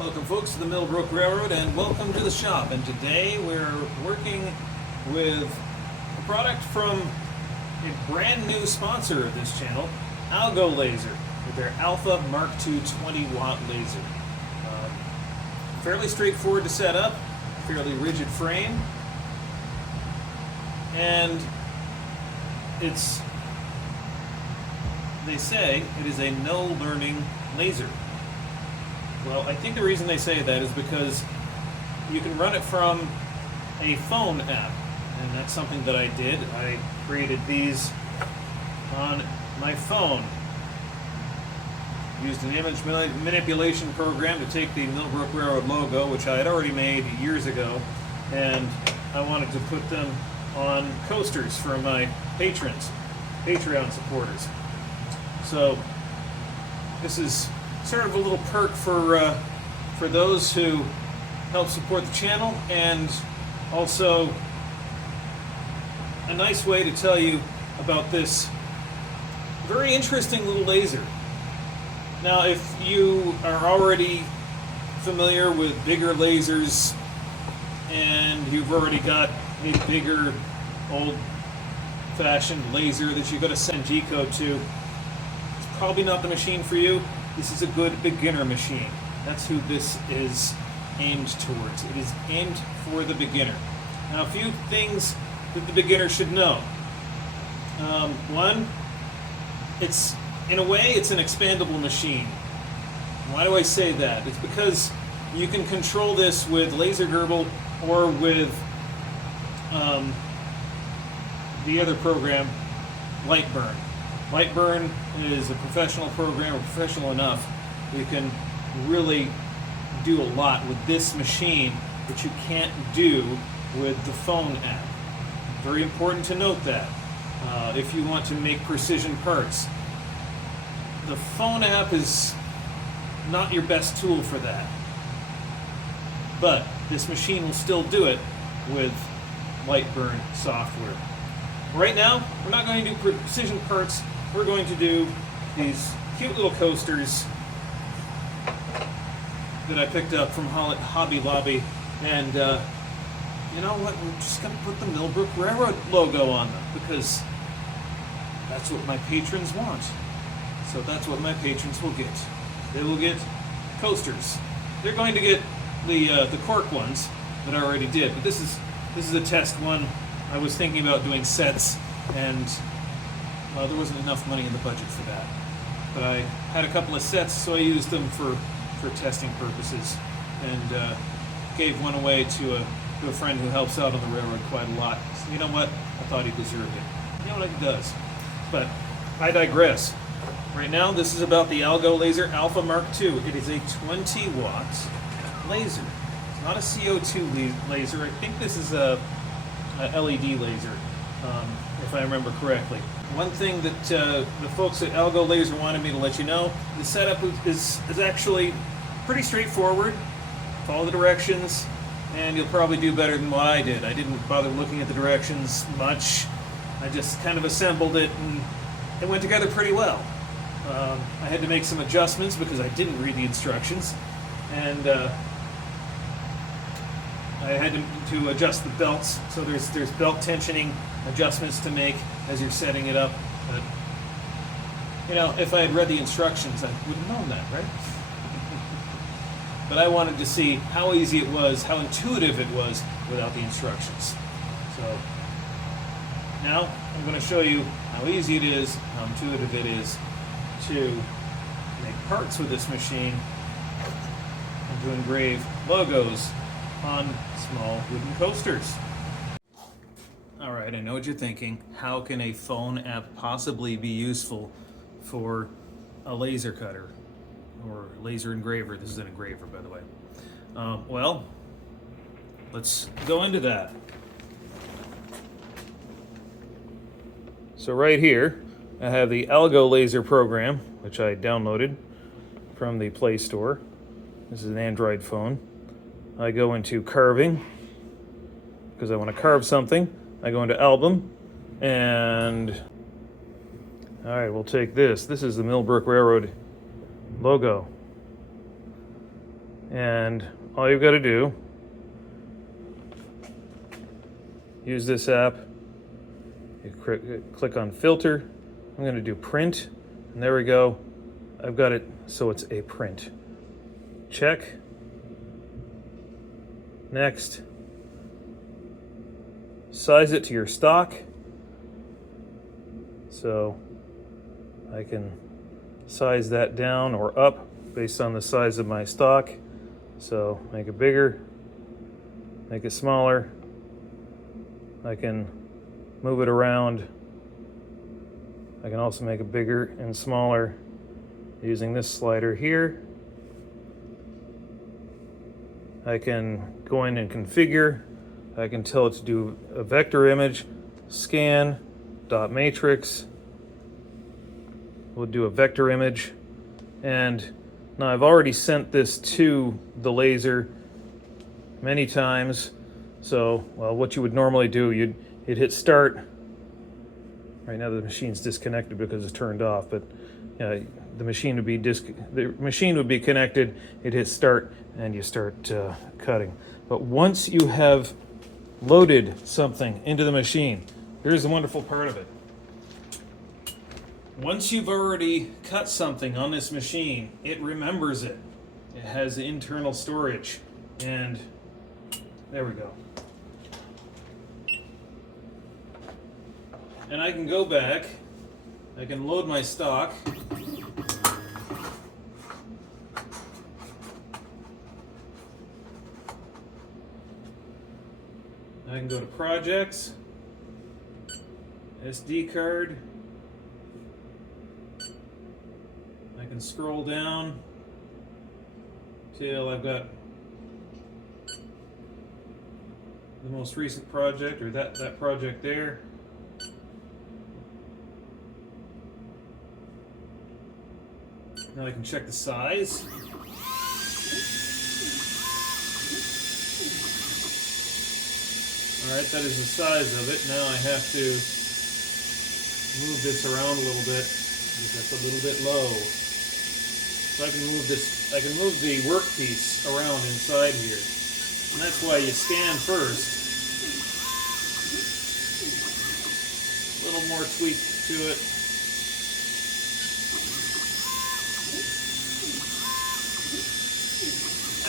Welcome folks to the Millbrook Railroad and welcome to the shop. And today we're working with a product from a brand new sponsor of this channel, AlgoLaser, with their Alpha Mark II 20 watt laser. Fairly straightforward to set up, fairly rigid frame, and they say it is a no learning laser. Well, I think the reason they say that is because you can run it from a phone app, and that's something that I did. I created these on my phone. Used an image manipulation program to take the Millbrook Railroad logo, which I had already made years ago, and I wanted to put them on coasters for my patrons, Patreon supporters. So this is sort of a little perk for those who help support the channel, and also a nice way to tell you about this very interesting little laser. Now, if you are already familiar with bigger lasers and you've already got a bigger old-fashioned laser that you've got to send G-code to, it's probably not the machine for you. This is a good beginner machine. That's who this is aimed towards. It is aimed for the beginner. Now, a few things that the beginner should know. One, in a way, it's an expandable machine. Why do I say that? It's because you can control this with laser gerbil or with the other program, Lightburn. Lightburn is a professional program, or professional enough. You can really do a lot with this machine that you can't do with the phone app. Very important to note that. If you want to make precision parts, the phone app is not your best tool for that. But this machine will still do it with Lightburn software. Right now, we're not going to do precision parts. We're going to do these cute little coasters that I picked up from Hobby Lobby, and you know what? We're just going to put the Millbrook Railroad logo on them because that's what my patrons want. So that's what my patrons will get. They will get coasters. They're going to get the cork ones that I already did, but this is a test one. I was thinking about doing sets, and there wasn't enough money in the budget for that. But I had a couple of sets, so I used them for testing purposes, and gave one away to a friend who helps out on the railroad quite a lot. So you know what? I thought he deserved it. You know what he does. But I digress. Right now, this is about the AlgoLaser Alpha Mark II. It is a 20 watt laser. It's not a CO2 laser. I think this is a LED laser, if I remember correctly. One thing that the folks at AlgoLaser wanted me to let you know, the setup is actually pretty straightforward. Follow the directions, and you'll probably do better than what I did. I didn't bother looking at the directions much. I just kind of assembled it, and it went together pretty well. I had to make some adjustments because I didn't read the instructions, and I had to adjust the belts. So there's belt tensioning adjustments to make as you're setting it up. But you know, if I had read the instructions, I would have known that, right? But I wanted to see how easy it was, how intuitive it was without the instructions. So now I'm going to show you how easy it is, how intuitive it is to make parts with this machine and to engrave logos on small wooden coasters. Alright, I know what you're thinking. How can a phone app possibly be useful for a laser cutter or laser engraver? This is an engraver, by the way. Well, let's go into that. So right here, I have the AlgoLaser program, which I downloaded from the Play Store. This is an Android phone. I go into carving, because I want to carve something. I go into album, and all right, we'll take this. This is the Millbrook Railroad logo. And all you've got to do, use this app, you click on filter. I'm going to do print, and there we go. I've got it so it's a print. Check. Next. Size it to your stock. So I can size that down or up based on the size of my stock. So make it bigger, make it smaller. I can move it around. I can also make it bigger and smaller using this slider here. I can go in and configure. I can tell it to do a vector image, scan, dot matrix. We'll do a vector image. And now I've already sent this to the laser many times. So, well, what you would normally do, you'd hit start. Right now the machine's disconnected because it's turned off, but the machine would be connected. You'd hit start and you start cutting. But once you have loaded something into the machine, here's the wonderful part of it. Once you've already cut something on this machine, it remembers it. It has internal storage, and there we go. And I can go back, I can load my stock. I can go to projects, SD card. I can scroll down till I've got the most recent project, or that project there. Now I can check the size. Alright, that is the size of it. Now I have to move this around a little bit because that's a little bit low. So I can move this, I can move the workpiece around inside here. And that's why you scan first. A little more tweak to it.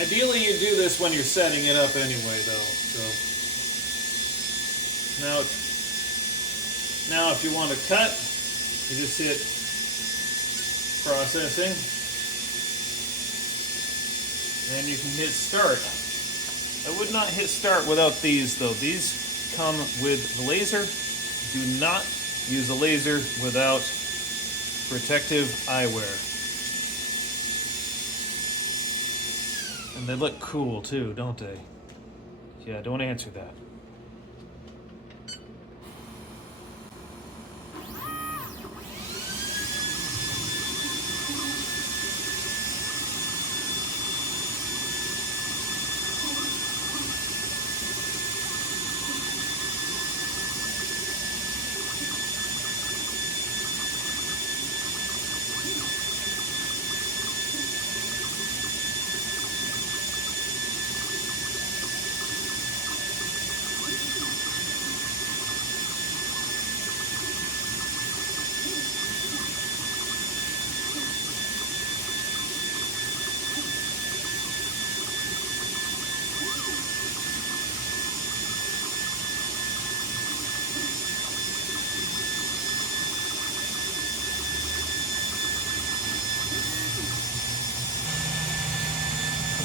Ideally you do this when you're setting it up anyway though. So now if you want to cut, you just hit processing. And you can hit start. I would not hit start without these though. These come with the laser. Do not use a laser without protective eyewear. And they look cool too, don't they? Yeah, don't answer that.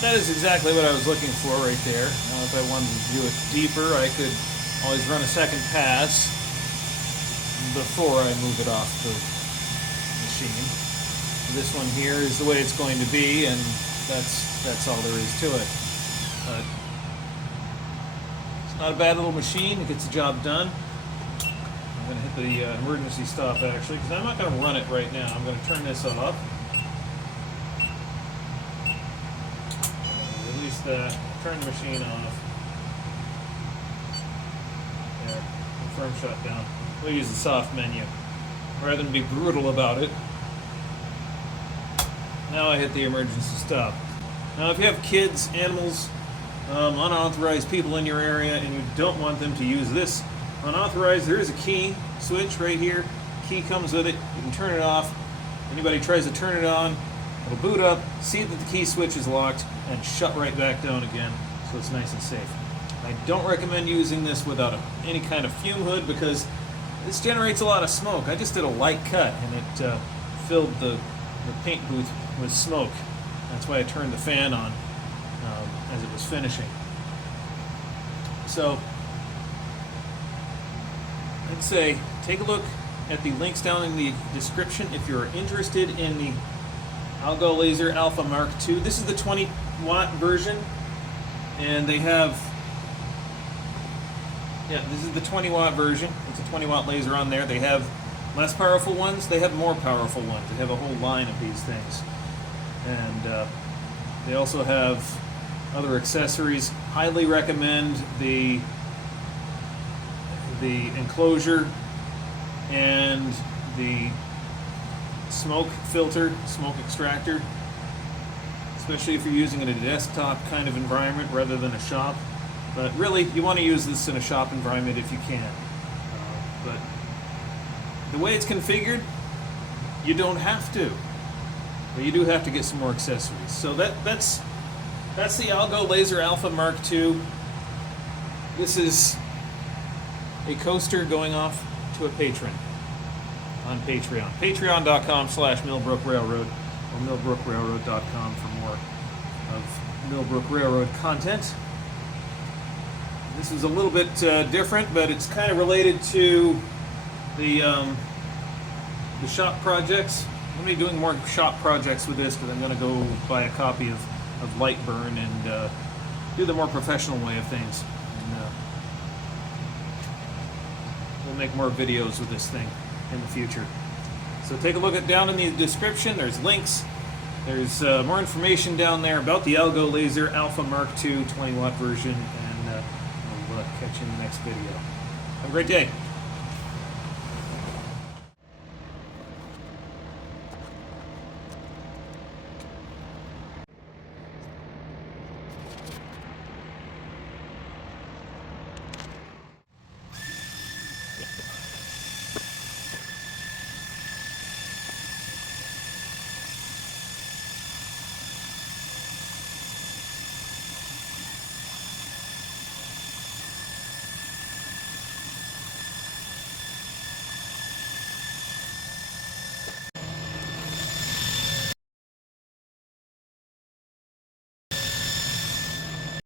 That is exactly what I was looking for right there. Now if I wanted to do it deeper, I could always run a second pass before I move it off the machine. This one here is the way it's going to be, and that's all there is to it. It's not a bad little machine. It gets the job done. I'm going to hit the emergency stop actually, because I'm not going to run it right now. I'm going to turn this off. Turn the machine off. There, confirm shutdown. We'll use the soft menu rather than be brutal about it. Now I hit the emergency stop. Now, if you have kids, animals, unauthorized people in your area, and you don't want them to use this unauthorized, there is a key switch right here. Key comes with it. You can turn it off. Anybody tries to turn it on, it'll boot up, see that the key switch is locked, and shut right back down again, so it's nice and safe. I don't recommend using this without any kind of fume hood because this generates a lot of smoke. I just did a light cut, and it filled the paint booth with smoke. That's why I turned the fan on as it was finishing. So I'd say take a look at the links down in the description if you're interested in the AlgoLaser Alpha Mark II. This is the 20 watt version, and they have, this is the 20 watt version. It's a 20 watt laser on there. They have less powerful ones, they have more powerful ones. They have a whole line of these things. And they also have other accessories. Highly recommend the enclosure and the smoke filter, smoke extractor, especially if you're using it in a desktop kind of environment rather than a shop. But really, you want to use this in a shop environment if you can. But the way it's configured, you don't have to. But you do have to get some more accessories. So that's the AlgoLaser Alpha Mark II. This is a coaster going off to a patron on Patreon. Patreon.com/Millbrook Railroad or millbrookrailroad.com for more of Millbrook Railroad content. This is a little bit different, but it's kind of related to the shop projects. I'm going to be doing more shop projects with this because I'm going to go buy a copy of Lightburn and do the more professional way of things. And we'll make more videos with this thing in the future. So take a look at down in the description. There's links. There's more information down there about the AlgoLaser Alpha Mark II 20 watt version, and we'll catch you in the next video. Have a great day.